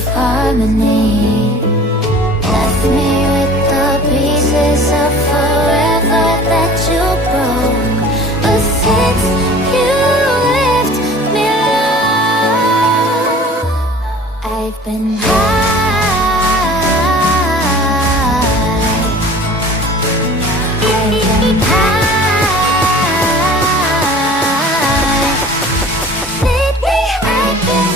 of harmony. Left me with the pieces of forever that you broke. But since you left me low, I've been high. I've been high. Lately I've been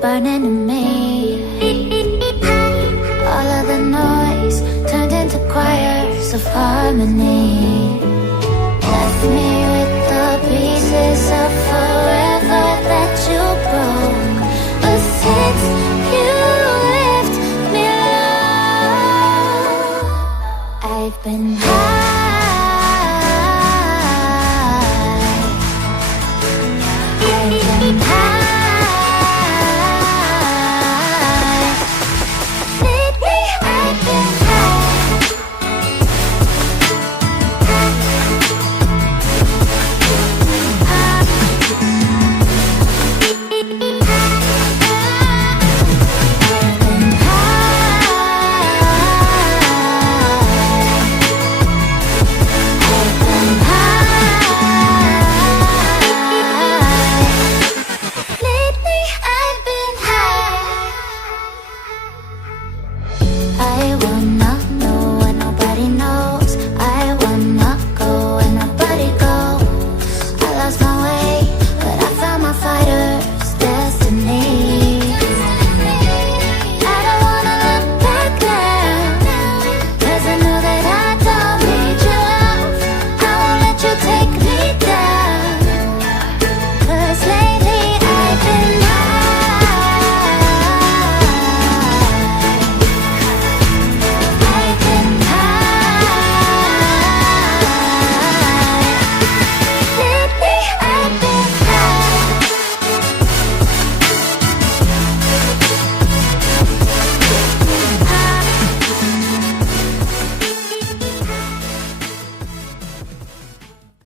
burning in me. All of the noise turned into choirs of harmony. Left me with the pieces of forever that you broke. But since you left me low, I've been